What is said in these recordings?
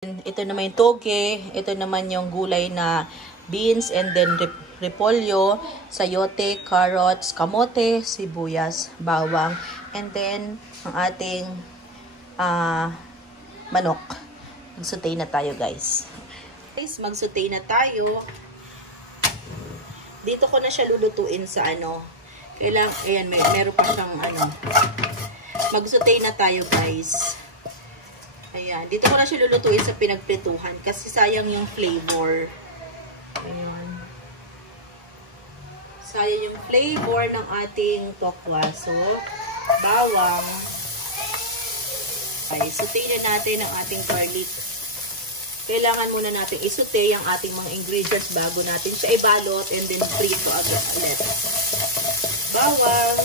Ito naman yung toge, ito naman yung gulay na beans, and then repolyo, sayote, carrots, kamote, sibuyas, bawang, and then ang ating manok. Mag-saute na tayo, guys. Guys, mag-saute na tayo. Dito ko na siya lulutuin sa kailangan, ayan, meron pa siyang mag-saute na tayo, guys. Ayan, dito ko na siya lulutuin sa pinagprituhan kasi sayang yung flavor. Ayan. Sayang yung flavor ng ating tokwa. So, bawang. Okay, saute na natin ang ating garlic. Kailangan muna natin isaute ang ating mga ingredients bago natin siya ibalot and then prito agad ulit. Bawang.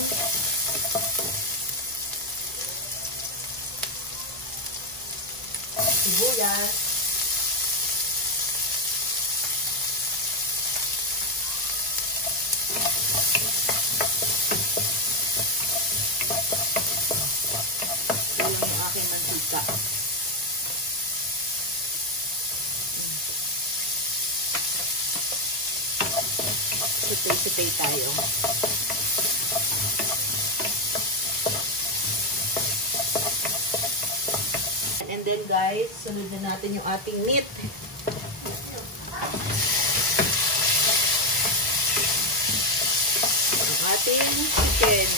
Sibuyas. Ito lang yung aking mantika. Sutay-sutay tayo. And then guys, sunod na natin yung ating meat. Ang ating chicken.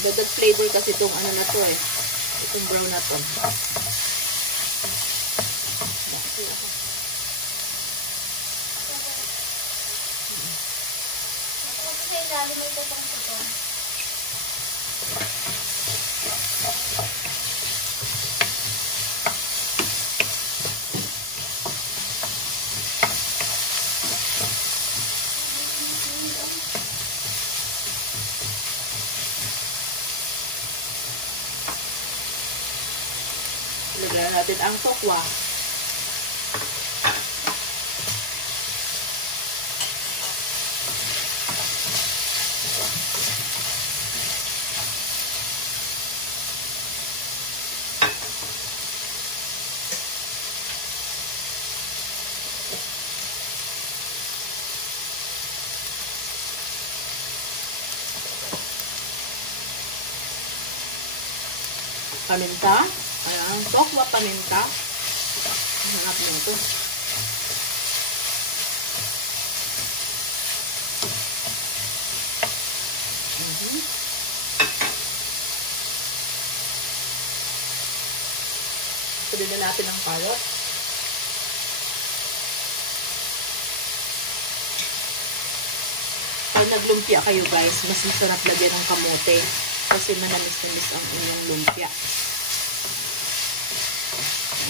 Dadag flavor kasi itong na to itong brown na to. Lagyan natin ang tokwa. Paminta. Ayan, tokwa paminta. Hanap mo ito. Pwede na natin ang carrot. Pag naglumpia kayo guys, mas masarap lagyan ng kamote kasi manamis-namis ang inyong lumpia.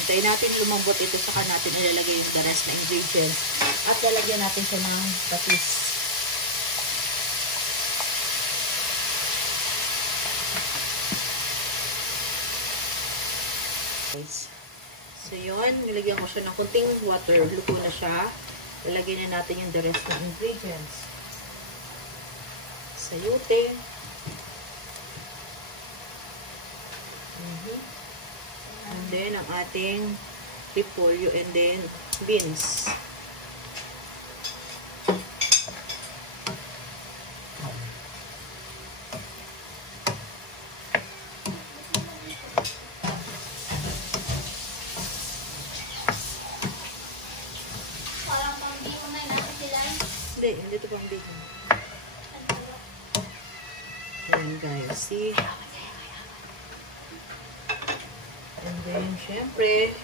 Antayin natin lumambot ito, saka natin ilalagay yung the rest na ingredients at lalagyan natin siya ng patis. So yun, nilagyan ko siya ng kunting water, luto na siya. Lalagyan na natin yung the rest na ingredients. Sayote. And then, ang ating repolyo and then beans. Parang pang-bacon na yun natin sila. Hindi ito pang bacon. Ayan guys, see? And then, syempre,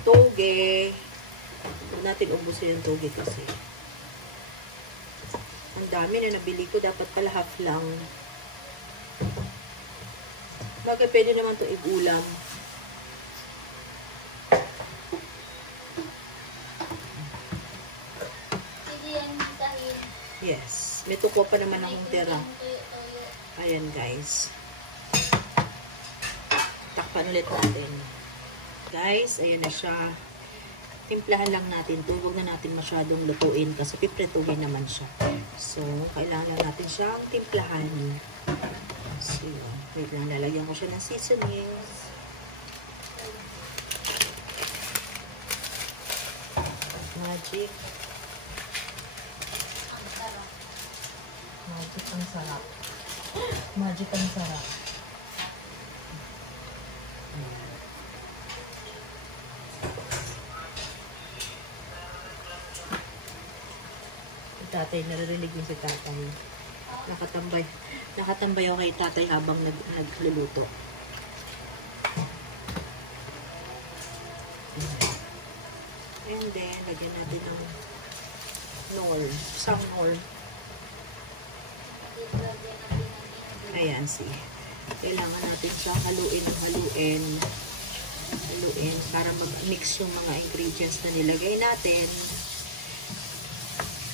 toge. Huwag natin ubusin yung toge kasi. Ang dami na nabili ko. Dapat pala half lang. Bagay, pwede naman ito igulam. Hindi yan dahil. Yes. May tuko pa naman akong tira. Ayan guys. Takpan ulit natin. Guys, ayan na siya. timplahan lang natin to. Huwag na natin masyadong lutuin kasi piprituhin naman siya. So, kailangan lang natin siyang timplahan. So, wait lang, lalagyan ko siya ng seasonings. Magic. Magic ang sarap. Magic ang sarap. Tatay, naririnig mo si tatay. Nakatambay ako kay tatay habang nagluluto. And then, lagyan natin ng nor. Isang nor. Ayan, see. Kailangan natin siyang haluin para mag-mix yung mga ingredients na nilagay natin.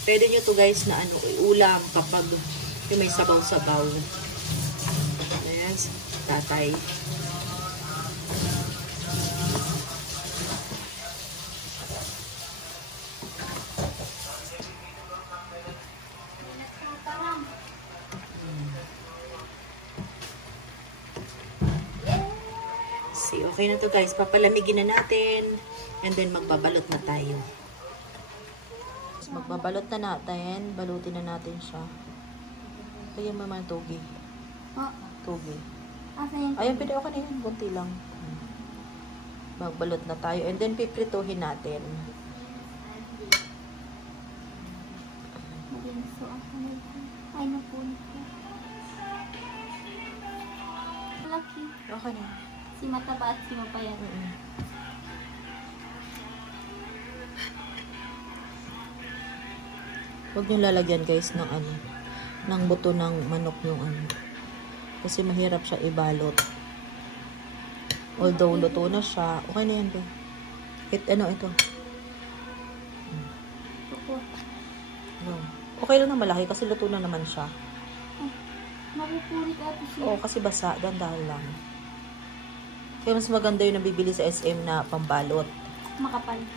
Pwede nyo to guys na ulam kapag yung may sabaw-sabaw. Ayan, tatay. See, okay na to guys. Papalamigin na natin. And then magbabalot na tayo. Magbabalot na natin. Balutin na natin siya. Kaya mo naman tugi. Tugi. Ayun, pwede okay na yun. Bunti lang. Magbalot na tayo. And then piprituhin natin. Ay, napunit ko. Laki. Okay na. Si mataba at si mapayat. Huwag nyo lalagyan guys ng ng buto ng manok yung kasi mahirap siya ibalot. Although luto na siya, okay na yan. Ito. Okay lang na malaki kasi luto na naman siya. Mapupulit ate siya. Oo, kasi basa, dandahan lang. Kaya mas maganda yung nabibili sa SM na pambalot.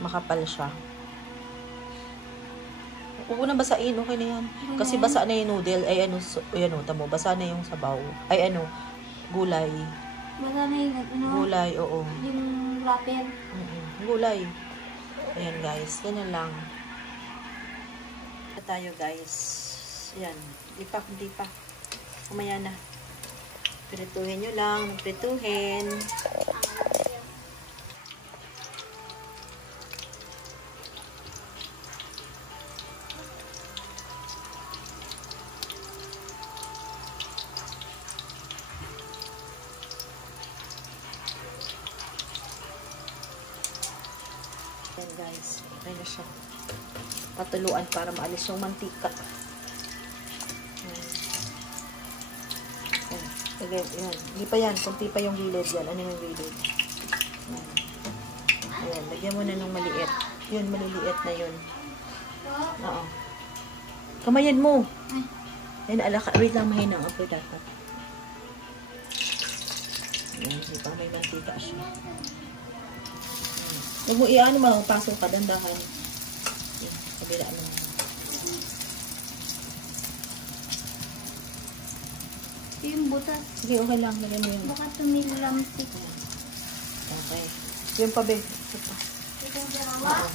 Makapal siya. Huwag na basain, okay na yan. Kasi basa na yung noodle, ay tamo, basa na yung sabaw. Ay gulay. Basa na yung gulay, oo. Yung wrapper. Gulay. Ayan guys, ganyan lang. Tayo guys. Ayan, hindi pa. Kumaya na. Prituhin nyo lang, prituhin. Ayan guys, okay na siya. Patuluan para maalis yung mantika. Ayan. Hindi pa yan. Kunti pa yung gilid yan. Ano yung gilid? Ayan. Lagyan mo na ng maliit. Yun, maliliit na yun. Oo. Kamayan mo. Ayan, wait lang, mahina ang apoy dapat. Ayan, hindi pa may mantika siya. Huwag mo pasok ka, dandahan. Ayan, kabila naman. Yung butas. Sige, okay lang. Lagyan mo yun. Baka tumilamsik. Okay. Yung pa, be. Ito pa. Itong dalawa?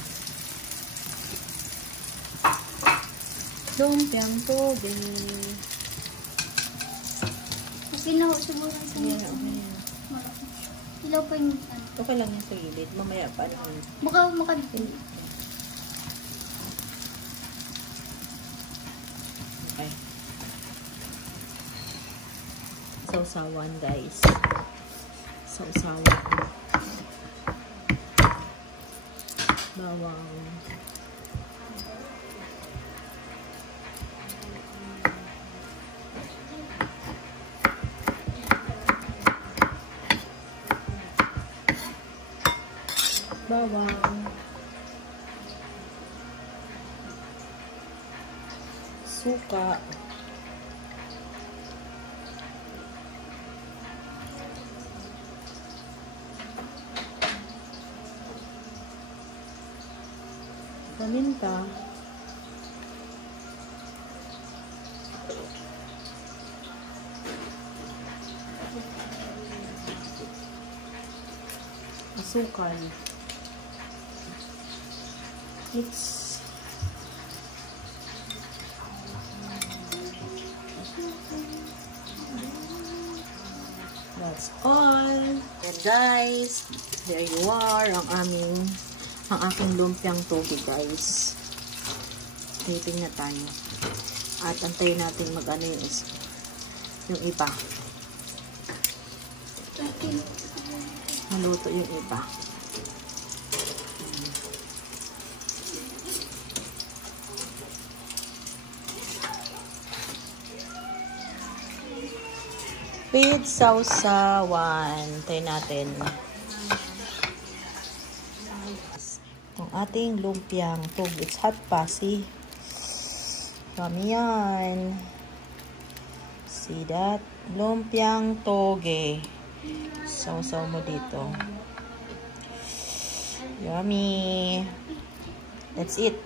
Lumpiang tobe. Okay na, siguro sa Ayan, okay. Ilaw pa yung Okay lang yung sa gilid. Mamaya pa lang. makadipin. Okay. Sausawan, guys. Sausawan. Bawang. Bawang. Suka. Paminta. Asukal. Mix. That's all. And guys, there you are, ang aking lumpiang toge, guys. Titing na tayo. At antayin natin mag-ano yung iba. Maluto yung iba. With sausawan. Tayo natin. Ang ating lumpiang toge. It's hot pa. See? Yummy yan. See that? Lumpiang toge. Sausaw mo dito. Yummy. That's it.